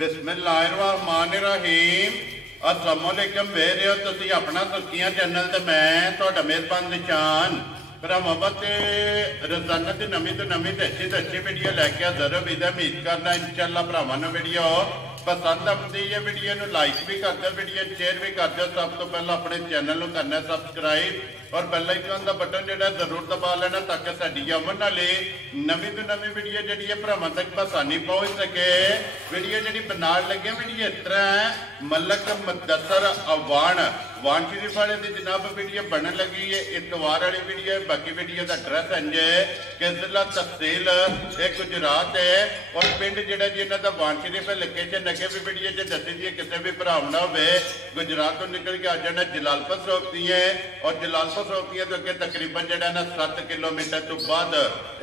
बिस्मिल्लाहिर्रहमानिर्रहीम अस्सलामुअलैकुम वेरे हो तुसी अपना तुर्कियां चैनल ते मैं तुहाडा मेहरबान निशान भरावां ते रोजाना की नवीं तो अच्छी वीडियो लैके हाज़र उम्मीद करना इंशाअल्लाह भरावां नूं वीडियो पसंद आती है। वीडियो नूं लाइक भी कर दो, वीडियो शेयर भी कर दो। सब तो पहले अपने चैनल नूं करना सब्सक्राइब और बेल आइकन का बटन जो जरूर दबा लेना ताकि साडी आवन वाली नवीं तो नवीं वीडियो जी भरावां तक आसानी पहुँच सके। वीडियो जी बनाने लगे वीडियो इस तरह है, मलक मुदस्सर अवान वान शरीफ वाले की जनाब वीडियो बनने लगी है। इतवार वाली वीडियो है। बाकी वीडियो का एड्रैस इंज है कि जिला तहसील गुजरात है और पिंड जोड़ा जी इन्हों का वान शरीफ लोकेशन अगे भी वीडियो च दसी दी किसी भी भरावना हो गुजरात तो निकल के आ जाना जलालपुर सोपती है और जलालपुर सोपतियां तो अगे तकरीबन जो ना 7 किलोमीटर तो बाद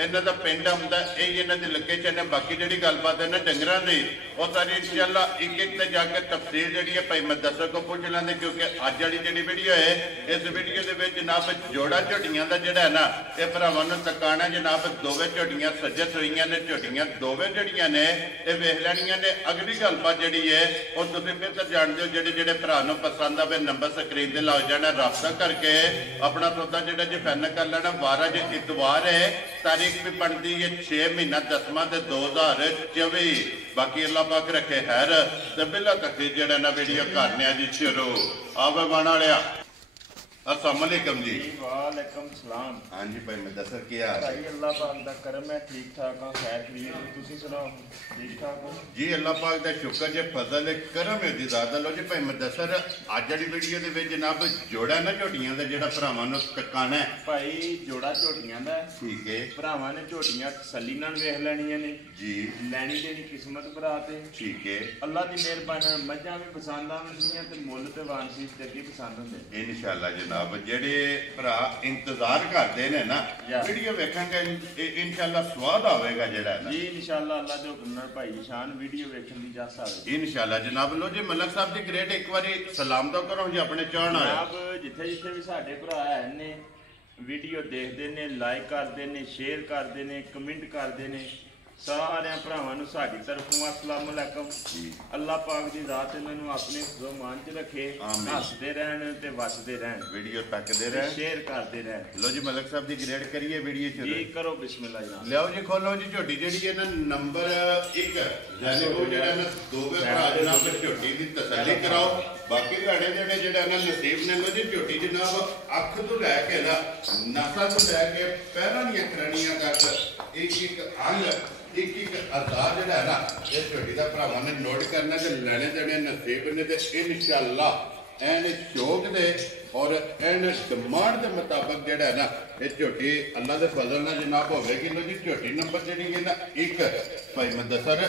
इन्हों का पिंड आता यही इन्हों की लोकेशन है। बाकी जी गलबात है ना डंगर की वो सारी इंशाअल्लाह एक एक जाके तफसील जी है भाई मुदस्सर को पूछ लेंगे क्योंकि अज वाली जी वीडियो है इस वीडियो के जनाब जोड़ा झोटियां का जोड़ा है ना ये भरावां नूं तकाना जनाब दोवें झोटियां सज्जे सोईयां ने झोटियां दोवें जड़ियां ने ये वेख लैनियां ने। अगली गलबात जी है वो तुम बेहतर जानते हो जोड़े जोड़े भरा नूं पसंद आवे नंबर स्क्रीन से लग जाना राबता करके अपना सौदा जो जी फाइनल कर लेना। 12 जो इतवार है तारीख भी बनती है 6 महीना 10वां 2024। बाकी अल्लाह पाक रखे खैर ते बिला तक जो ना वीडियो करने जी शुरू आवे बना लिया। अस्सलाम वालेकुम जी। वालेकुम सलाम। हाँ जी भाई मुदस्सर क्या हाल भाई अल्लाह पाक दा करम है ठीक ठाक हां खैर खैरियत तुसी सुनाओ ठीक ठाक हो जी। अल्लाह पाक दा शुक्र जे फजल है करम है दी ज़ात लो जी। भाई मुदस्सर अज वाली वीडियो दे विच जनाब जोड़ा ना झोटियां दा जेड़ा भरावां नूं तकाना है भाई जोड़ा झोटियां दा ठीक है। भरावां ने झोटियां तसल्ली नाल वेख लैणियां ने जी लैनी देनी किस्मत भरा ते ठीक है। अल्लाह दी मेहरबानी मज्जां भी पसंद आवंदियां ते मुੱਲ ते वानसीस ते अगे पसंद हुंदे इंशाअल्लाह जनाब जेड़े भरा इंतजार करते हैं ना वीडियो वेखेंगे इंशाअल्लाह स्वाद आवेगा जेड़ा जी इंशाअल्लाह अल्लाह दे हुक्म नाल भाई शान वीडियो वेखण दी जस आवे इंशाअल्लाह जनाब। लो जी मलक साहब जी ग्रेट एक बारी सलाम तो करो जी अपने चाहण वाले जनाब जिथे जिथे भी साडे भरा है ने वीडियो देखते ने लाइक करते ने शेयर करते ने कमेंट करते ने सारे भरावां नूं साडी तरफों अस्सलाम वालेकुम। अल्लाह पाक दी ज़ात इन्हां नूं अपने मान च रखे हसदे रहन ते वसदे रहन वीडियो तकदे रहन शेयर करते रहन। लो जी मलक साहब जी ग्रेड करिए वीडियो शुरू जी करो बिस्मिल्लाह जनाब। लियाओ जी खोलो जी झोटी जेड़ी है ना नंबर 1 यानी वो जेड़ा ना दोवे भरा जनाब झोटी दी तसल्ली कराओ। बाकी घाड़े जेड़े जेड़ा ना नसीब ने लो जी झोटी जनाब अख तो लैके ना नसा तो लैके पैरां दी करनियां तक एक एक अंग एक एक आधार जो है ना इस झोटी का भरावां ने नोट करना जो लैने देने नसीब ने तो इंशाअल्लाह एन शौक दे और एन डिमांड के मुताबिक जो है ना ये झोटी अल्लाह के फजल नाल जनाब होगी। लो जी झोटी नंबर जी है ना 1 भाई मुदस्सर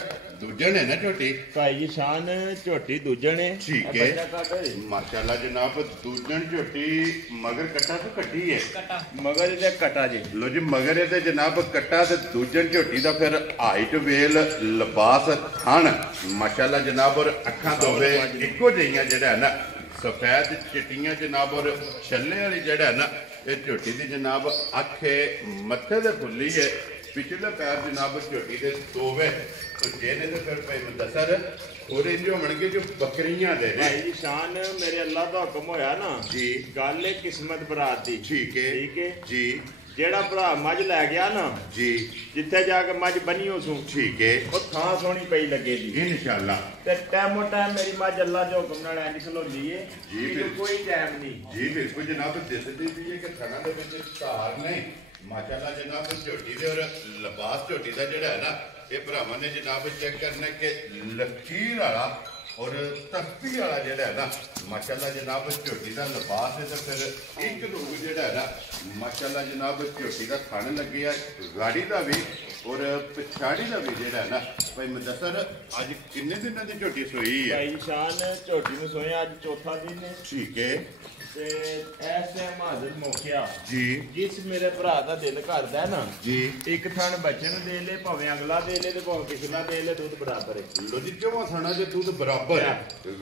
दूजन है ना झोटी भाई जी शान झोटी दूजन है ठीक है माशाल्लाह जनाब दूजन झोटी मगर कट्टा तो कट्टी है मगर इहदा कट्टा जी। लो जी मगर ये जनाब कट्टा ते दूजन झोटी का फिर हाइट वेल लिबास थन माशाल्लाह जनाब और अखां दोवे इको जिहियां जेड़ा है ना सफेद चिट्टियां जनाब और छल्ले वाली जेड़ा है ना ये झोटी की जनाब अख मत्थे ते फुल्ली है पिछले पैर जनाब झोटी के दोवे तो जेने तो फिर भाई मुदस्सर और इंज होणगे जो बकरियां दे ने भाई शान मेरे अल्लाह दा हुक्म होया ना जी गल है किस्मत बरात दी ठीक है जी। जेड़ा भरा मझ लै गया ना जी जिथे जाके मझ बनी उसू ठीक है वो थां सोहनी पई लगेगी इंशाअल्लाह ते टाइमो टाइम मेरी मझ अल्लाह के हुक्म नाल इंज खलोंदी है जी कोई टाइम नहीं जी बिल्कुल जनाब दिसदी भी है कि थना दे विच धार नहीं माशाल्लाह जनाब झोटी दे और लिबास झोटी दा जेड़ा है ना ये भरावां ने जनाब चेक करना कि लकीर वाला और तख्ती वाला जेड़ा है ना माशाल्लाह जनाब झोटी का लिबास है तो फिर एक रूप जेड़ा है ना माशाल्लाह जनाब झोटी का थन लगे है गाड़ी का भी और पिछाड़ी का भी जेड़ा है ना भाई मुदस्सर अज किन्ने दिनों की झोटी सोई है भाई शान झोटी में सोए अज चौथा दिन है ठीक है ते ऐसे हाजिर मौकिया जी जिस मेरे भरा दा दिल करदा है ना जी एक थन बचन दे ले भावें अगला दे ले ते भावें पिछला दे ले दूध बराबर है। लो जी क्यों थाना जे दूध बराबर है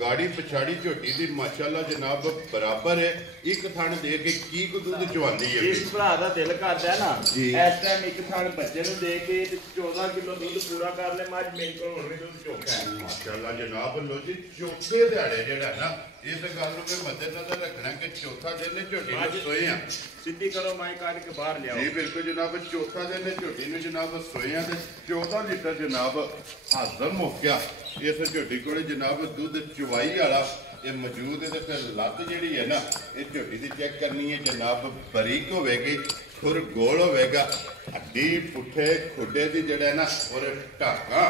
गाड़ी पिछाड़ी झोटी दी माशाल्लाह जनाब बराबर है एक थन दे के की को दूध चवांदी है जिस भरा दा दिल करदा है ना जी इस टाइम एक थन बच्चे नु दे के ਕੇ ਤੇ 14 ਕਿਲੋ ਦੁੱਧ ਪੂਰਾ ਕਰ ਲੈ ਮੱਝ ਮੇਰੇ ਕੋਲ ਹੁਣ ਵੀ ਦੁੱਧ ਚੋਖਾ ਹੈ। ਮਾਸ਼ਾਅੱਲਾ ਜਨਾਬ ਲੋ ਜੀ ਚੌਥੇ ਦਿਹਾੜੇ ਜਿਹੜਾ ਨਾ ਇਸ ਗੱਲ ਨੂੰ ਵੀ ਮੱਦੇਨਜ਼ਰ ਰੱਖਣਾ ਕਿ ਚੌਥਾ ਦਿਨ ਨੇ ਝੋਟੀ ਨੂੰ ਸੋਏ ਆ। ਸਿੱਧੀ ਕਰੋ ਮਾਈ ਕੱਢ ਕੇ ਬਾਹਰ ਲਿਆਓ। ਜੀ ਬਿਲਕੁਲ ਜਨਾਬ ਚੌਥਾ ਦਿਨ ਨੇ ਝੋਟੀ ਨੂੰ ਜਨਾਬ ਸੋਏ ਆ ਤੇ 14 ਲੀਟਰ ਜਨਾਬ ਹਾਜ਼ਮ ਹੋ ਗਿਆ। ਇਸ ਝੋਟੀ ਕੋਲੇ ਜਨਾਬ ਦੁੱਧ ਚਵਾਈ ਵਾਲਾ ਇਹ ਮੌਜੂਦ ਹੈ ਤੇ ਫਿਰ ਲੱਤ ਜਿਹੜੀ ਹੈ ਨਾ ਇਹ ਝੋਟੀ ਦੀ ਚੈੱਕ ਕਰਨੀ ਹੈ ਜਨਾਬ ਬਰੀਕ ਹੋਵੇਗੀ ਖੁਰ ਗੋਲ ਹੋਵੇਗਾ ਅੱਡੀ ਪੁੱਠੇ ਖੁੱਡੇ ਦੀ ਜਿਹੜਾ ਨਾ ਔਰ ਢਾਕਾ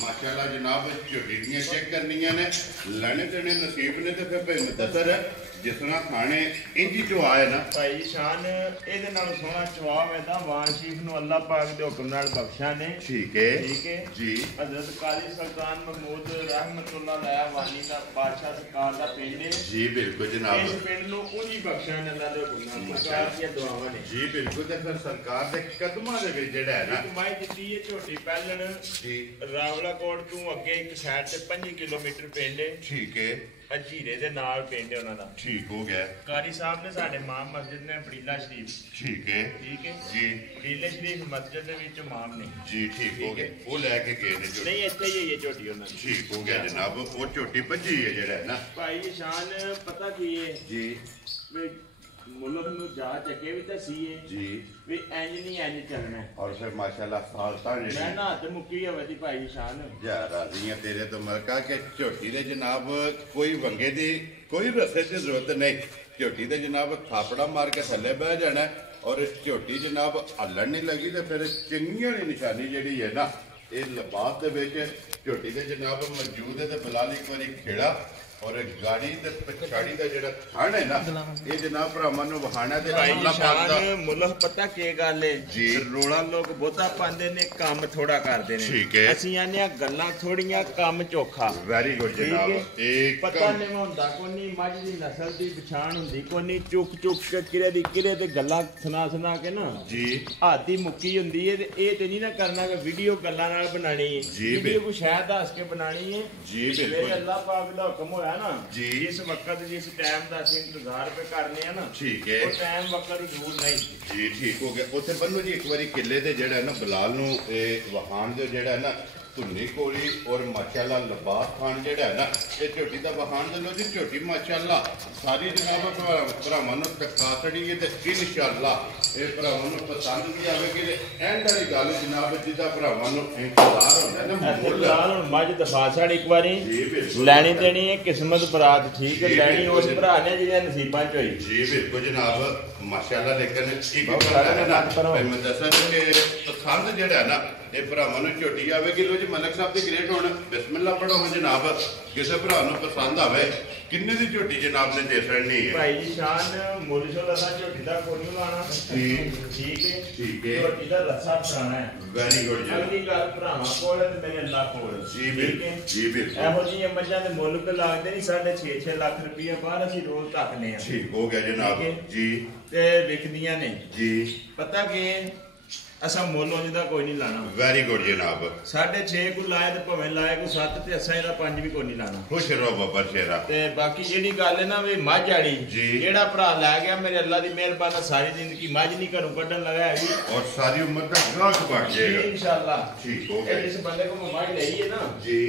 ਮਾਸ਼ਾਅੱਲਾ ਜਨਾਬ ਝੋਟੀ ਦੀਆਂ ਚੈੱਕ ਕਰਨੀਆਂ ਨੇ ਲੈਣੇ ਦੇਣੇ ਨਸੀਬ ਨੇ ਤੇ ਫਿਰ ਮੁਦੱਸਰ ਜਿਸ ਤਰ੍ਹਾਂ ਖਾਣੇ ਇੰਜੀ ਚੋਂ ਆਏ ਨਾ ਭਾਈ ਸ਼ਾਨ ਇਹਦੇ ਨਾਲ ਸੋਹਣਾ ਚਵਾਬ ਹੈ ਤਾਂ ਵਾਨ ਸ਼ੀਫ ਨੂੰ ਅੱਲਾਹ ਪਾਕ ਦੇ ਹੁਕਮ ਨਾਲ ਬਖਸ਼ਾ ਨੇ। ਠੀਕ ਹੈ ਜੀ। ਹਜ਼ਰਤ ਕਾਜ਼ੀ ਸੁਲਤਾਨ ਮਹਿਮੂਦ ਰਹਿਮਤੁल्लाह ਅਲੈਹ ਵਾਨੀ ਦਾ ਬਾਦਸ਼ਾਹ ਸਰਕਾਰ ਦਾ ਪਿੰਡ ਹੈ। ਜੀ ਬਿਲਕੁਲ ਜਨਾਬ ਇਸ ਪਿੰਡ ਨੂੰ ਉਹਦੀ ਬਖਸ਼ਾ ਨੇ ਅੱਲਾਹ ਦੇ ਹੁਕਮ ਨਾਲ ਸਰਕਾਰ ਦੀਆਂ ਦੁਆਵਾਂ ਨੇ। ਜੀ ਬਿਲਕੁਲ ਤੇ ਫਿਰ ਸਰਕਾਰ ਦੇ ਕਦਮਾਂ ਦੇ ਵਿੱਚ ਜਿਹੜਾ ਹੈ ਨਾ ਮੈਂ ਦਿੱਤੀ ਹੈ ਝੋਟੀ ਪਹਿਲਣ ਜੀ ਰਾਵਲਾਕੋਟ ਤੋਂ ਅੱਗੇ ਇੱਕ ਸਾਈਡ ਤੇ 5 ਕਿਲੋਮੀਟਰ ਪਿੰਡ ਹੈ। ਠੀਕ ਹੈ ਅਜੀਰੇ ਦੇ ਨਾਲ ਪਿੰਡ ਹੈ ਉਹਨਾਂ ਦਾ। ਠੀਕ ਹੋ ਗਿਆ। ਕਾਰੀ ਸਾਹਿਬ ਨੇ ਸਾਡੇ ਇਮਾਮ ਮਸਜਿਦ ਨੇ ਬੜੀਲਾ ਸ਼ਰੀਫ। ਠੀਕ ਹੈ ਜੀ ਬੜੀਲੇ ਸ਼ਰੀਫ ਮਸਜਿਦ ਦੇ ਵਿੱਚ ਇਮਾਮ ਨੇ ਜੀ। ਠੀਕ ਹੋ ਗਿਆ। ਉਹ ਲੈ ਕੇ ਗਏ ਨੇ ਝੋਟੀ। ਨਹੀਂ ਇੱਥੇ ਹੀ ਹੈ ਝੋਟੀ ਉਹਨਾਂ ਦੀ। ਠੀਕ ਹੋ ਗਿਆ ਜਨਾਬ ਉਹ ਝੋਟੀ ਭੱਜੀ ਹੈ ਜਿਹੜਾ ਹੈ ਨਾ ਭਾਈ ਸ਼ਾਨ ਪਤਾ ਕੀ ਹੈ ਜੀ ਵੀ ਮੁਲਕ ਨੂੰ ਜਾ ਚੱਕੇ ਵੀ ਤਾਂ ਸੀਏ ਜੀ ਵੀ ਇੰਜ ਨਹੀਂ ਇੰਜ ਚੱਲਣਾ ਔਰ ਫਿਰ ਮਾਸ਼ਾਅੱਲਾ ਸਾਲਤਾਂ ਮੈਂ ਜਿਹੜੀ ਨਾ ਹੱਥ ਮੁੱਕੀ ਹੋਵੇ ਦੀ ਭਾਈ ਸ਼ਾਨ ਜਾ ਰਾਜ਼ੀਆਂ ਤੇਰੇ ਤੋਂ ਮਲਕਾ ਕਿ ਝੋਟੀ ਦੇ ਜਨਾਬ ਕੋਈ ਵੰਗੇ ਦੀ ਕੋਈ ਰਸੇ ਦੀ ਜ਼ਰੂਰਤ ਨਹੀਂ। ਝੋਟੀ ਦੇ ਜਨਾਬ ਥਾਪੜਾ ਮਾਰ ਕੇ ਥੱਲੇ ਬਹਿ ਜਾਣਾ ਔਰ ਝੋਟੀ ਜਨਾਬ ਹੱਲਣ ਨਹੀਂ ਲੱਗੀ ਤੇ ਫਿਰ ਚੰਗੀਆਂ ਦੀ ਨਿਸ਼ਾਨੀ ਜਿਹੜੀ ਹੈ ਨਾ ਇਹ ਲਿਬਾਸ ਦੇ ਵਿੱਚ ਝੋਟੀ ਦੇ ਜਨਾਬ ਮੌਜੂਦ ਹੈ ਤੇ ਬਲਾਲ ਇੱਕ ਵਾਰੀ ਖੇੜਾ ਔਰ ਗਾੜੀ ਤੇ ਪਛਾੜੀ ਦਾ ਜਿਹੜਾ ਥਣ ਹੈ ਨਾ ਇਹ ਜਨਾਬ ਭਰਾਵਾਂ ਨੂੰ ਵਹਾਣਾ ਤੇ ਅੱਲਾਹ ਪਾਕ ਦਾ ਮੁਲਕ ਪਤਾ ਕੀ ਗੱਲ ਹੈ ਜੀ। ਰੋਲਾ ਲੋਕ ਬਹੁਤਾ ਪਾਉਂਦੇ ਨੇ ਕੰਮ ਥੋੜਾ ਕਰਦੇ ਨੇ। ਠੀਕ ਹੈ। ਅਸੀਂ ਆਨੇ ਆ ਗੱਲਾਂ ਥੋੜੀਆਂ ਕੰਮ ਚੋਖਾ। ਵੈਰੀ ਗੁੱਡ ਜਨਾਬ ਇੱਕ ਪਤਾ ਨਹੀਂ ਹੁੰਦਾ ਕੋਨੀ ਮੱਝ ਦੀ ਨਸਲ ਦੀ ਪਛਾਣ ਹੁੰਦੀ ਕੋਨੀ ਚੁੱਕ ਕੇ ਕਿਰੇ ਤੇ ਗੱਲਾਂ ਸੁਣਾ ਕੇ ਨਾ ਜੀ ਹਾਦੀ ਮੁੱਕੀ ਹੁੰਦੀ ਹੈ ਤੇ ਇਹ ਤੇ ਨਹੀਂ ਨਾ ਕਰਨਾ ਕਿ ਵੀਡੀਓ ਗੱਲਾਂ ਨਾਲ ਬਣਾਣੀ ਹੈ। ਵੀਡੀਓ ਕੋ ਸ਼ਾਇਦ ਦੱਸ ਕੇ ਬਣਾਣੀ ਹੈ ਜੀ ਬਿਲਕੁਲ। ਅੱਲਾਹ ਪਾਕ ਦਾ ਹੁਕਮ ਹੋਇਆ ਨਾ ਜੀ। ਜਿਸ ਵਕਤ ਜਿਸ ਟਾਈਮ ਦਾ ਅਸੀਂ ਇੰਤਜ਼ਾਰ ਪੇ ਕਰਨੇ ਆ ਨਾ ਠੀਕ ਹੈ। ਉਹ ਟਾਈਮ ਵਕਤ ਦੂਰ ਨਹੀਂ। ਜੀ ਠੀਕ ਹੋ ਗਿਆ। ਉੱਥੇ ਬੰਨੋ ਜੀ ਇੱਕ ਵਾਰੀ ਕਿੱਲੇ ਤੇ ਜਿਹੜਾ ਹੈ ਨਾ ਬਲਾਲ ਨੂੰ ਇਹ ਵਹਾਣ ਦੇ ਜਿਹੜਾ ਹੈ ਨਾ ਧੁੰਨੀ ਕੋਲੀ ਔਰ ਮਾਸ਼ਾਅੱਲਾ ਲਿਬਾਸ ਖਾਨ ਜਿਹੜਾ ਹੈ ਨਾ ਇਹ ਝੋਟੀ ਦਾ ਵਹਾਣ ਦੇ ਲੋ ਜੀ ਝੋਟੀ ਮਾਸ਼ਾਅੱਲਾ ਸਾਰੀ ਜਨਾਬ ਭਰਾਵਾਂ ਨੂੰ ਤਕਾਸੜੀ ਹੈ ਤੇ ਇਨਸ਼ਾਅੱਲਾ ਇਹ ਭਰਾਵਾਂ ਨੂੰ ਪਸੰਦ ਵੀ ਆਵੇਗੀ ਤੇ ਐਂਡ ਵਾਲੀ ਗੱਲ ਜਨਾਬ ਜਿਹਦਾ ਭਰਾਵਾਂ ਨੂੰ ਇੰਤਜ਼ਾਰ ਹੁੰਦਾ ਨਾ ਮੁੱਲ ਹੁਣ ਮੱਝ ਦਿਖਾ ਛੜ ਇੱਕ ਵਾਰੀ ਜੀ ਬਿਲਕੁਲ ਲੈਣੀ ਦੇਣੀ ਹੈ ਕਿਸਮਤ ਬਰਾਤ ਠੀਕ ਹੈ ਲੈਣੀ ਉਸ ਭਰਾ ਨੇ ਜਿਹਦੇ ਨਸੀਬਾਂ ਚ ਹੋਈ। ਜੀ ਬਿਲਕੁਲ ਜਨਾਬ ਮਾਸ਼ਾਅੱਲਾ ਲੇਕਿਨ ਇੱਕ ਬਹੁਤ ਗੱਲ ਸਾਰੇ ਹੈ ਨਾ ਪਰ ਮੈਂ ਦੱਸਾਂ ਕਿ ਪਸੰਦ ਜਿਹੜਾ ਹੈ ਨਾ ਇਹ ਭਰਾਵਾਂ ਨੂੰ ਝੋਟੀ ਆਵੇਗੀ ਲੋ ਜੀ ਮਲਕ ਸਾਹਿਬ ਦੇ ਗ੍ਰੇਟ ਹੋਣ ਬਿਸਮਿਲ੍ਲਾ ਪੜੋ ਜਨਾਬ ਕਿਸੇ ਭਰਾ ਨੂੰ ਪਸੰਦ ਆਵੇ ਕਿੰਨੇ ਦੀ ਝੋਟੀ ਜਨਾਬ ਨੇ ਦੇ ਛੜਨੀ ਹੈ। ਭਾਈ ਜੀ ਸ਼ਾਨ ਮੁੱਲ ਸ਼ੋ ਲਸਾ ਝੋਟੀ ਦਾ ਕੋਈ ਲਾਣਾ ਜੀ। ਠੀਕ ਹੈ ਝੋਟੀ ਦਾ ਲੱਸਾ ਪੁਰਾਣਾ ਹੈ। ਵੈਰੀ ਗੁੱਡ ਜੀ। ਅਗਲੀ ਗੱਲ ਭਰਾਵਾਂ ਕੋਲ ਹੈ ਤੇ ਮੇਰੇ ਅੱਲਾਹ ਕੋਲ। ਜੀ ਬਿਲਕੁਲ ਜੀ ਬਿਲਕੁਲ। ਇਹੋ ਜਿਹੀਆਂ ਮੱਝਾਂ ਦੇ ਮੁੱਲ ਤੇ ਲੱਗਦੇ ਨਹੀਂ 6.5 ਲੱਖ ਰੁਪਏ ਬਾਹਰ ਅਸੀਂ ਰੋਜ਼ ਧੱਕਨੇ ਆ। ਠੀਕ ਹੋ ਗਿਆ ਜਨਾਬ ਜੀ। ਤੇ ਵਿਕਦੀਆਂ ਨੇ ਜੀ ਪਤਾ ਕਿ ਅਸਾਂ ਮੁੱਲ ਉਹਦਾ ਕੋਈ ਨਹੀਂ ਲਾਣਾ। ਵੈਰੀ ਗੁੱਡ ਜਨਾਬ। 6.5 ਕੋ ਲਾਏ ਤੇ ਭਾਵੇਂ ਲਾਏ ਕੋ 7 ਤੇ ਅਸਾਂ ਇਹਦਾ 5 ਵੀ ਕੋਈ ਨਹੀਂ ਲਾਣਾ। ਖੁਸ਼ ਰਹੋ ਬਾਬਾ ਸ਼ੇਰਾ। ਤੇ ਬਾਕੀ ਜਿਹੜੀ ਗੱਲ ਹੈ ਨਾ ਵੀ ਮੱਝ ਵਾਲੀ ਜੀ। ਜਿਹੜਾ ਭਰਾ ਲੈ ਗਿਆ ਮੇਰੇ ਅੱਲਾ ਦੀ ਮਿਹਰਬਾਨੀ ਸਾਰੀ ਜ਼ਿੰਦਗੀ ਮੱਝ ਨਹੀਂ ਘਰੋਂ ਕੱਢਣ ਲਗਾ ਹੈਗੀ ਔਰ ਸਾਰੀ ਉਮਰ ਦਾ ਗਾਹਕ ਬਣ ਜਾਏਗਾ ਇਨਸ਼ਾਅੱਲਾ। ਠੀਕ ਹੋ ਗਿਆ। ਜਿਸ ਬੰਦੇ ਕੋ ਮੱਝ ਲਈ ਹੈ ਨਾ ਜੀ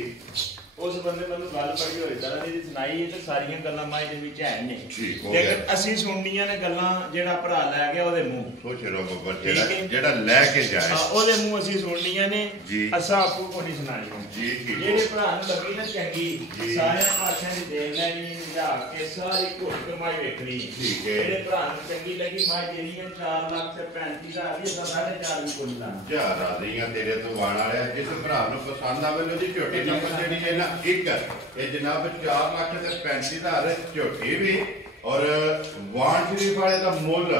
ਉਸ ਬੰਦੇ ਮੈਨੂੰ ਗੱਲ ਪੜੀ ਹੋਈ ਤਰ੍ਹਾਂ ਦੀ ਸੁਣਾਈ ਹੈ ਤੇ ਸਾਰੀਆਂ ਗੱਲਾਂ ਮਾਈ ਦੇ ਵਿੱਚ ਹੈ ਨੇ। ਠੀਕ ਹੋ ਗਿਆ। ਲੇਕਿਨ ਅਸੀਂ ਸੁਣਨੀਆਂ ਨੇ ਗੱਲਾਂ ਜਿਹੜਾ ਭਰਾ ਲੈ ਗਿਆ ਉਹਦੇ ਮੂੰਹ ਖੁਸ਼ ਰਹੋ ਬਾਬਾ ਸ਼ੇਰਾ ਜਿਹੜਾ ਲੈ ਕੇ ਜਾਏ ਉਹਦੇ ਮੂੰਹ ਅਸੀਂ ਸੁਣਨੀਆਂ ਨੇ ਜੀ। ਅਸਾਂ ਆਪੂ ਕੋ ਨਹੀਂ ਸੁਣਾਣੀਆਂ। ਜੀ ਠੀਕ ਹੋ ਜਿਹੜੇ ਭਰਾ ਨੂੰ ਲੱਗੀ ਨਾ ਚੰਗੀ ਜੀ। ਸਾਰਿਆਂ ਪਾਸਿਆਂ ਦੀ ਦੇਖ ਲੈਣੀ ਜਾ ਕੇ ਸਾਰੀ ਘੁੱਟ ਕਮਾਈ ਵੇਖਣੀ। ਠੀਕ ਹੈ। ਜਿਹੜੇ ਭਰਾ ਨੂੰ ਚੰਗੀ ਲੱਗੀ ਮਾਈ ਦੇਣੀ 4 ਲੱਖ ਤੇ 35,000 ਦੀ ਅਸਾਂ 4.5 ਵੀ ਕੋਈ ਲਾਣਾ। ਜਾ ਰਾਜ਼ੀਆਂ ਤੇਰੇ ਤੋਂ ਵਾਣ ਵਾਲਿਆ ਜਿਸ ਭਰਾ ਨੂੰ ਪਸੰਦ ਆਵੇ ਉਹਦੀ ਝੋਟੀ ਨੰਬਰ ਜਿਹੜੀ ਹੈ ਨਾ ਇੱਕ ਇਹ ਜਨਾਬ 4 ਲੱਖ ਤੇ 35,000 ਝੋਟੀ ਵੀ ਔਰ ਵਾਣ ਸ਼ਰੀਫ ਵਾਲੇ ਦਾ ਮੁੱਲ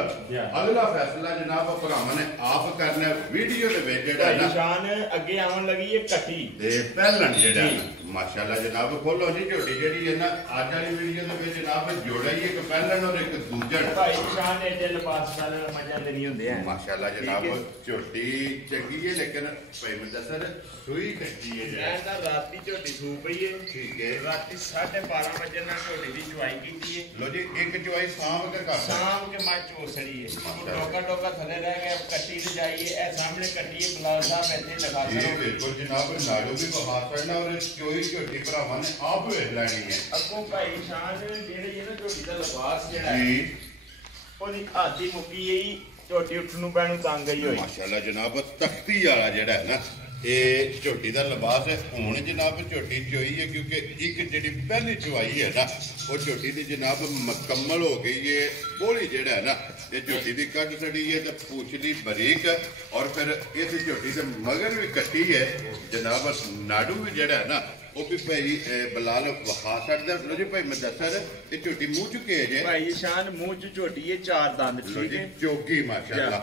ਅਗਲਾ ਫੈਸਲਾ ਜਨਾਬ ਭਰਾਵਾਂ ਨੇ ਆਪ ਕਰਨਾ ਵੀਡੀਓ ਦੇ ਵਿੱਚ ਜਿਹੜਾ ਨਾ ਨਿਸ਼ਾਨ ਅੱਗੇ ਆਉਣ ਲੱਗੀ ਹੈ ਕੱਟੀ ਤੇ ਪਹਿਲਣ ਜਿਹੜਾ माशाल्लाह जनाब खोलो जी झोटी जी है ना आज वाली वीडियो में जनाब जोड़ा ही एक पहलन और एक दूजन भाई शान एडे लिबास नाल मजा नहीं होंदे हैं माशाल्लाह जनाब झोटी चंगी है लेकिन भाई मुदस्सर सुई कच्ची है मैं ना राती झोटी सू पई है ठीक है राती 12:30 बजे ना झोटी दी चुवाई कीती है लो जी एक चुवाई शाम के कर शाम के मैं चोसड़ी है टोका टोका थले रह गया कट्टी ले जाइए ए सामने कट्टी है बिलाल साहब ऐसे लगा जी बिल्कुल जनाब नाड़ू भी बहा करना और चोई झोटी भरावां ने आप वेख लेनी है अगों भाई शान जेड़े ये ना झोटी दा लिबास जेड़ा जी ओदी आदी मुक्की है झोटी उठन नूं पैणू तंग गई होई माशाल्लाह जनाब तख्ती वाला जेड़ा है ना ये झोटी का लिबास है हुण जनाब झोटी चोई है क्योंकि एक जी पहली चुवाई है ना वो झोटी की जनाब मुकम्मल हो गई है बोली जेड़ा है ना ये झोटी की कट सड़ी है तो पूछली बरीक और फिर इस झोटी के मगर भी कट्टी है जनाब नाड़ू भी जेड़ा है ना वो भी भाई बिलाल वखा सकता लो जी भाई मुदस्सर ये झोटी मुंह चुके है जे भाई शान मुंह च झोटी है 4 दंद लो ठीक जी है चौकी माशाल्लाह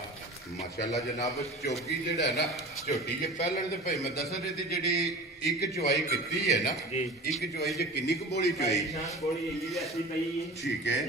माशाल्लाह जनाब चौकी जेड़ा है ना झोटी के पहलन ते भाई मुदस्सर दी जेड़ी एक चुवाई कीती है ना जी एक चुवाई जे किन्नी क बोली चुवाई शान बोली ये ऐसी पई है ठीक है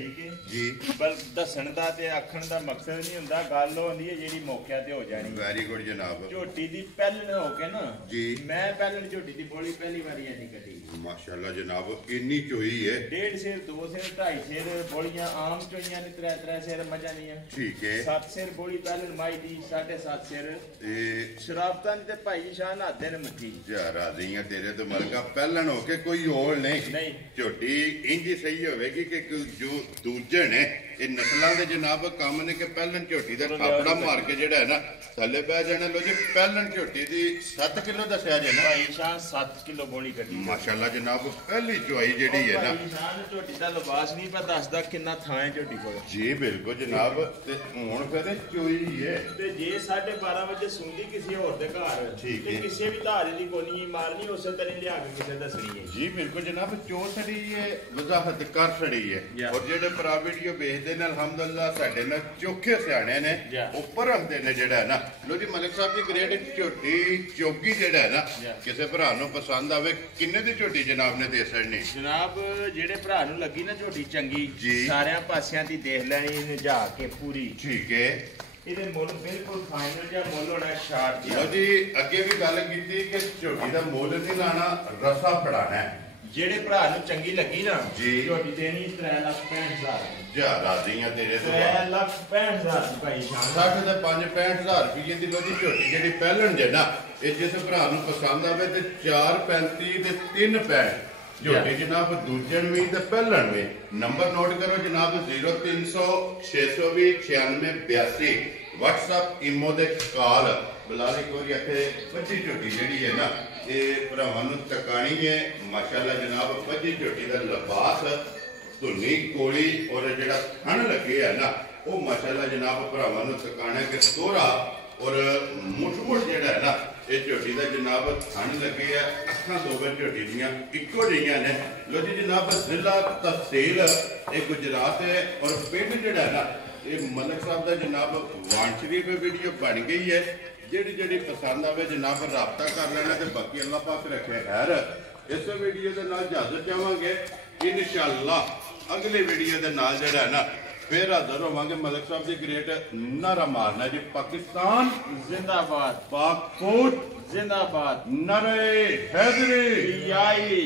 जी पर दसण दा ते आखण दा मकसद नहीं हुंदा गल होंदी है जेड़ी मौके ते हो जानी वेरी गुड जनाब झोटी दी पहलन हो के ना जी मैं पहलन झोटी दी बोली पहली बारी नहीं कटी माशाल्लाह जनाब इन्नी चोई है 1.5 सेर 2 सेर 2.5 सेर बोलियां आम चोइयां ने 3 सेर मजा नहीं है ठीक है 7 सेर बोली पहलन माई दी 7.5 सेर ए शराबतां ते भाई शान आते ने मुट्ठी जा राजियां तेरे तो मरगा पहलन हो के कोई होल नहीं नहीं झोटी इंज सही होवेगी कि जो दूजन है ये नस्लों के जनाब काम ने कि पहलन झोटी का थापड़ा मार के जेड़ा है ना थले बह जाना लो जी पहलन झोटी दी 7 किलो दसिया जे ना भाई शान 7 किलो बोली कटी माशाल्लाह जनाब पहली चुवाई जेड़ी है ना भाई शान झोटी दा लिबास नहीं पर दसदा किन्ना थां है झोटी कोल जी बिल्कुल जनाब ते हुण फिर चोई है ते जे 12:30 वजे सूंदी किसी होर दे घर ठीक ते है। किसी भी धारे दी कोनी मारनी उसे तरह लिया के किसे दसनी है जी बिल्कुल जनाब चो सड़ी है वजाहत कर सड़ी है या। और जेडे भरा वीडियो भेजते ने अल्हम्दुलिल्लाह साडे ना चोखे सियाणे ने या। ऊपर रखते ने जेड़ा है ना लो जी मलिक साहब की ग्रेड झोटी चौकी जेड़ा है ना या। किसी भरा नु पसंद आवे किन्ने दी झोटी जनाब ने दे छड़नी जनाब जेड़े भरा नु लगी ना झोटी चंगी जी। सारियां पासियां दी देख लेनी नजा के पूरी ठीक है ਇਹਦੇ ਮੁੱਲ ਬਿਲਕੁਲ ਫਾਈਨਲ ਜਿਹਾ ਮੁੱਲ ਹੋਣਾ ਸ਼ਾਰਟ लो ਜਿਹਾ जी अगे भी गल की कि झोटी का मुल नहीं लाना रसा फड़ाना है ਜਿਹੜੇ ਭਰਾ ਨੂੰ ਚੰਗੀ ਲੱਗੀ ਨਾ ਜੀ। ਝੋਟੀ ਦੇਣੀ 3,65,000 जा राजियां तेरे तो 3,65,000 ਭਾਈ ਸ਼ਾਨ 60 ਤੇ 5-65,000 ਰੁਪਏ ਦੀ ਲੋਦੀ ਝੋਟੀ ਜਿਹੜੀ ਪਹਿਲਣ ਜੇ ਨਾ ਇਹ ਜਿਸ ਭਰਾ ਨੂੰ ਪਸੰਦ ਆਵੇ ਤੇ 4.35 ਤੇ 3.65 ਝੋਟੀ ਜਨਾਬ ਦੂਜਣ ਵੀ ਤੇ ਪਹਿਲਣ ਵੀ ਨੰਬਰ ਨੋਟ ਕਰੋ ਜਨਾਬ 0300 620 9682 WhatsApp ਇਮੋ ਦੇ ਕਾਲ ਬੁਲਾਲੇ ਕੋਈ ਇੱਥੇ ਬੱਚੀ ਝੋਟੀ ਜਿਹੜੀ ਹੈ ਨਾ ਇਹ ਭਰਾਵਾਂ ਨੂੰ ਟਿਕਾਣੀ ਹੈ ਮਾਸ਼ਾਅੱਲਾ ਜਨਾਬ ਬੱਚੀ ਝੋਟੀ ਦਾ ਲਿਬਾਸ ਧੁਨੀ ਕੋਲੀ ਔਰ ਜਿਹੜਾ ਥਣ ਲੱਗੇ ਆ ਨਾ ਉਹ ਮਾਸ਼ਾਅੱਲਾ ਜਨਾਬ ਭਰਾਵਾਂ ਨੂੰ ਟਿਕਾਣਾ ਕਿ ਦੋਹਰਾ ਔਰ ਮੁੱਠ ਜਿਹੜਾ ਹੈ ਨਾ ਇਹ ਝੋਟੀ ਦਾ ਜਨਾਬ ਥਣ ਲੱਗੇ ਆ ਅੱਖਾਂ ਦੋਵੇਂ ਝੋਟੀ ਦੀਆਂ ਇੱਕੋ ਜਿਹੀਆਂ ਨੇ ਲੋ ਜੀ ਜਨਾਬ ਜ਼ਿਲ੍ਹਾ ਤਹਿਸੀਲ ਇਹ ਗੁਜਰਾਤ ਹੈ ਔਰ ਪਿੰਡ ਜਿਹੜਾ ਹੈ ਨਾ ਇਹ ਮਲਕ ਸਾਹਿਬ ਦਾ ਜਨਾਬ ਵਾਣ ਸ਼ਰੀਫ ਵੀਡੀਓ ਬਣ ਗਈ ਹੈ ਜਿਹੜੀ ਪਸੰਦ ਆਵੇ ਜਨਾਬ ਰਾਬਤਾ ਕਰ ਲੈਣਾ ਤੇ ਬਾਕੀ ਅੱਲਾਹ ਪਾਕ ਰੱਖੇ ਖੈਰ ਇਸ ਵੀਡੀਓ ਦੇ ਨਾਲ ਇਜਾਜ਼ਤ ਚਾਹਾਂਗੇ ਇਨਸ਼ਾਅੱਲਾ ਅਗਲੇ ਵੀਡੀਓ ਦੇ ਨਾਲ ਜਿਹੜਾ ਹੈ ਨਾ फिर हाजिर होवांगे मलिक साहब की ग्रेट नारा मारना जी पाकिस्तान जिंदाबाद पाक फौज जिंदाबाद नारे हैदरी याई